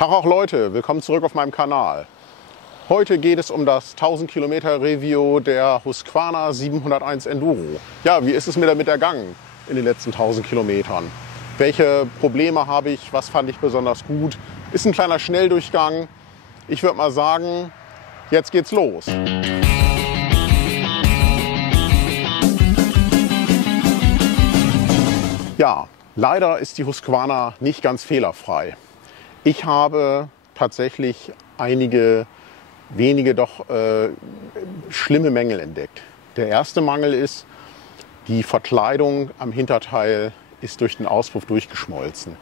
Tag auch Leute, willkommen zurück auf meinem Kanal. Heute geht es um das 1000 Kilometer Review der Husqvarna 701 Enduro. Ja, wie ist es mir damit ergangen in den letzten 1000 Kilometern? Welche Probleme habe ich? Was fand ich besonders gut? Ist ein kleiner Schnelldurchgang. Ich würde mal sagen, jetzt geht's los. Ja, leider ist die Husqvarna nicht ganz fehlerfrei. Ich habe tatsächlich wenige doch schlimme Mängel entdeckt. Der erste Mangel ist, die Verkleidung am Hinterteil ist durch den Auspuff durchgeschmolzen.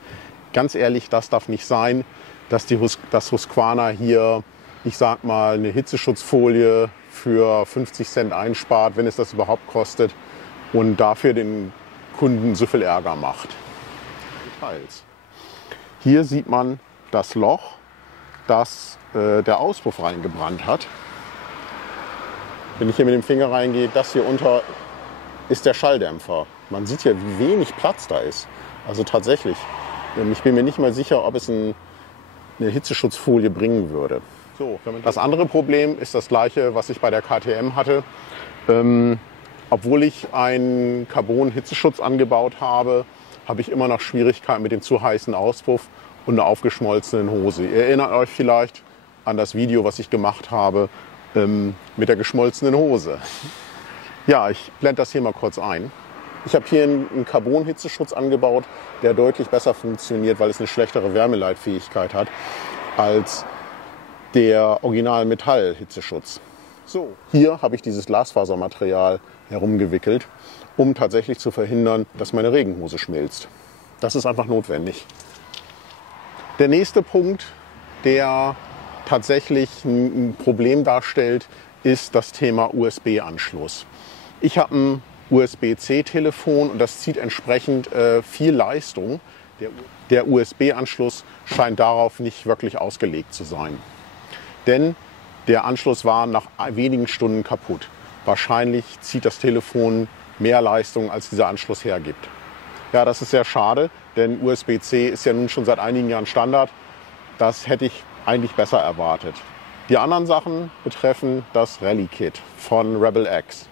Ganz ehrlich, das darf nicht sein, dass das Husqvarna hier, ich sag mal, eine Hitzeschutzfolie für 50 Cent einspart, wenn es das überhaupt kostet, und dafür den Kunden so viel Ärger macht. Details. Hier sieht man das Loch, das der Auspuff reingebrannt hat. Wenn ich hier mit dem Finger reingehe, das hier unter ist der Schalldämpfer. Man sieht ja, wie wenig Platz da ist. Also tatsächlich, ich bin mir nicht mal sicher, ob es eine Hitzeschutzfolie bringen würde. So, das andere Problem ist das gleiche, was ich bei der KTM hatte. Obwohl ich einen Carbon-Hitzeschutz angebaut habe, habe ich immer noch Schwierigkeiten mit dem zu heißen Auspuff und einer aufgeschmolzenen Hose. Ihr erinnert euch vielleicht an das Video, was ich gemacht habe mit der geschmolzenen Hose. Ja, ich blende das hier mal kurz ein. Ich habe hier einen Carbon-Hitzeschutz angebaut, der deutlich besser funktioniert, weil es eine schlechtere Wärmeleitfähigkeit hat als der Original-Metall-Hitzeschutz. So, hier habe ich dieses Glasfasermaterial herumgewickelt, um tatsächlich zu verhindern, dass meine Regenhose schmilzt. Das ist einfach notwendig. Der nächste Punkt, der tatsächlich ein Problem darstellt, ist das Thema USB-Anschluss. Ich habe ein USB-C-Telefon und das zieht entsprechend viel Leistung. Der USB-Anschluss scheint darauf nicht wirklich ausgelegt zu sein. Denn der Anschluss war nach wenigen Stunden kaputt. Wahrscheinlich zieht das Telefon mehr Leistung, als dieser Anschluss hergibt. Ja, das ist sehr schade, denn USB-C ist ja nun schon seit einigen Jahren Standard. Das hätte ich eigentlich besser erwartet. Die anderen Sachen betreffen das Rallye-Kit von Rebel X.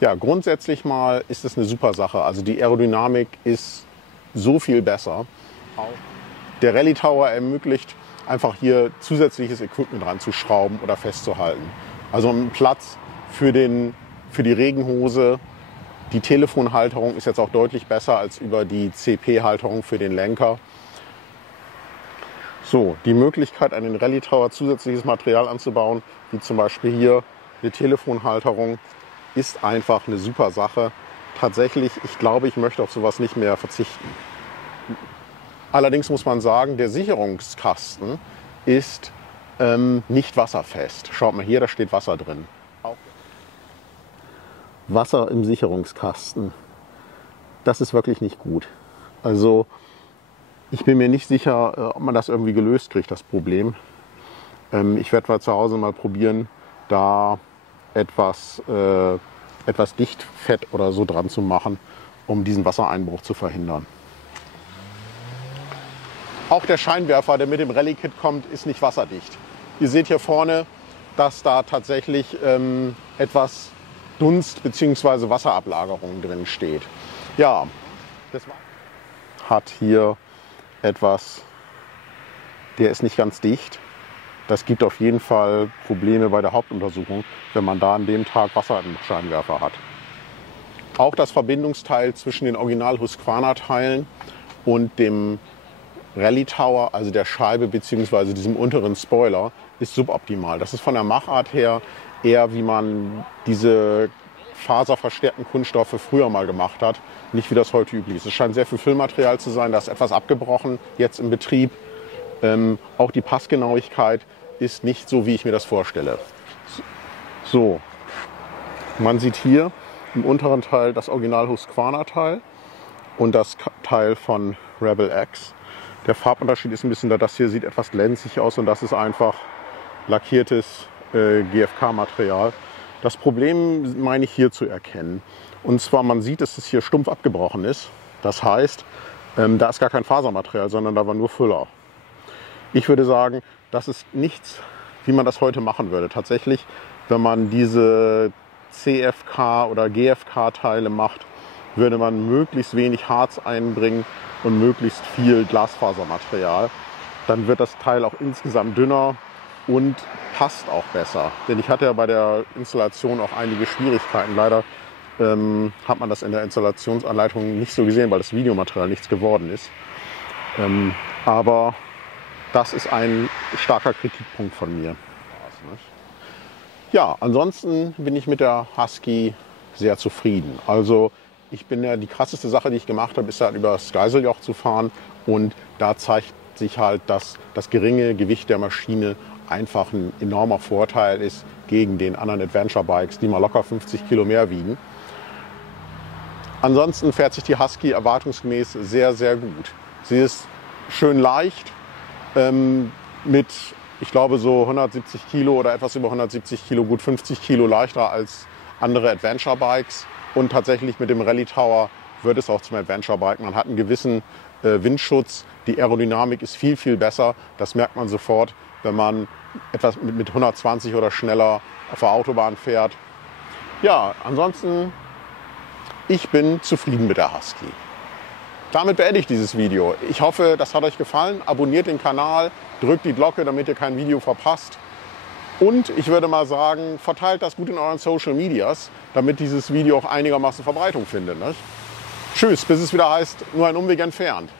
Ja, grundsätzlich mal ist es eine super Sache. Also die Aerodynamik ist so viel besser. Der Rallye Tower ermöglicht einfach hier zusätzliches Equipment ranzuschrauben oder festzuhalten. Also ein Platz für die Regenhose. Die Telefonhalterung ist jetzt auch deutlich besser als über die CP-Halterung für den Lenker. So, die Möglichkeit, an den Rallye Tower zusätzliches Material anzubauen, wie zum Beispiel hier die Telefonhalterung, ist einfach eine super Sache. Tatsächlich, ich glaube, ich möchte auf sowas nicht mehr verzichten. Allerdings muss man sagen, der Sicherungskasten ist nicht wasserfest. Schaut mal hier, da steht Wasser drin. Wasser im Sicherungskasten. Das ist wirklich nicht gut. Also ich bin mir nicht sicher, ob man das irgendwie gelöst kriegt, das Problem. Ich werde mal zu Hause mal probieren, da etwas Dichtfett oder so dran zu machen, um diesen Wassereinbruch zu verhindern. Auch der Scheinwerfer, der mit dem Rallye-Kit kommt, ist nicht wasserdicht. Ihr seht hier vorne, dass da tatsächlich etwas Dunst bzw. Wasserablagerung drin steht. Ja, das hat hier etwas, der ist nicht ganz dicht. Das gibt auf jeden Fall Probleme bei der Hauptuntersuchung, wenn man da an dem Tag Wasser im Scheinwerfer hat. Auch das Verbindungsteil zwischen den Original Husqvarna Teilen und dem Rallye Tower, also der Scheibe bzw. diesem unteren Spoiler, ist suboptimal. Das ist von der Machart her eher, wie man diese faserverstärkten Kunststoffe früher mal gemacht hat, nicht wie das heute üblich ist. Es scheint sehr viel Füllmaterial zu sein, das ist etwas abgebrochen, jetzt im Betrieb. Auch die Passgenauigkeit ist nicht so, wie ich mir das vorstelle. So, man sieht hier im unteren Teil das Original Husqvarna Teil und das Teil von Rebel X. Der Farbunterschied ist ein bisschen da, das hier sieht etwas glänzig aus und das ist einfach lackiertes GFK-Material. Das Problem meine ich hier zu erkennen. Und zwar, man sieht, dass es hier stumpf abgebrochen ist. Das heißt, da ist gar kein Fasermaterial, sondern da war nur Füller. Ich würde sagen, das ist nichts, wie man das heute machen würde. Tatsächlich, wenn man diese CFK oder GFK-Teile macht, würde man möglichst wenig Harz einbringen und möglichst viel Glasfasermaterial. Dann wird das Teil auch insgesamt dünner und passt auch besser. Denn ich hatte ja bei der Installation auch einige Schwierigkeiten. Leider hat man das in der Installationsanleitung nicht so gesehen, weil das Videomaterial nichts geworden ist. Aber das ist ein starker Kritikpunkt von mir. Ja, ansonsten bin ich mit der Husky sehr zufrieden. Also ich bin ja, die krasseste Sache, die ich gemacht habe, ist halt über das Geiseljoch zu fahren. Und da zeigt sich halt, dass das geringe Gewicht der Maschine einfach ein enormer Vorteil ist gegen den anderen Adventure-Bikes, die mal locker 50 Kilo mehr wiegen. Ansonsten fährt sich die Husky erwartungsgemäß sehr, sehr gut. Sie ist schön leicht, mit, ich glaube, so 170 Kilo oder etwas über 170 Kilo, gut 50 Kilo leichter als andere Adventure-Bikes. Und tatsächlich mit dem Rally Tower wird es auch zum Adventure-Bike. Man hat einen gewissen Windschutz. Die Aerodynamik ist viel, viel besser. Das merkt man sofort, wenn man etwas mit 120 oder schneller auf der Autobahn fährt. Ja, ansonsten, ich bin zufrieden mit der Husky. Damit beende ich dieses Video. Ich hoffe, das hat euch gefallen. Abonniert den Kanal, drückt die Glocke, damit ihr kein Video verpasst. Und ich würde mal sagen, verteilt das gut in euren Social Medias, damit dieses Video auch einigermaßen Verbreitung findet. Ne? Tschüss, bis es wieder heißt, nur ein Umweg entfernt.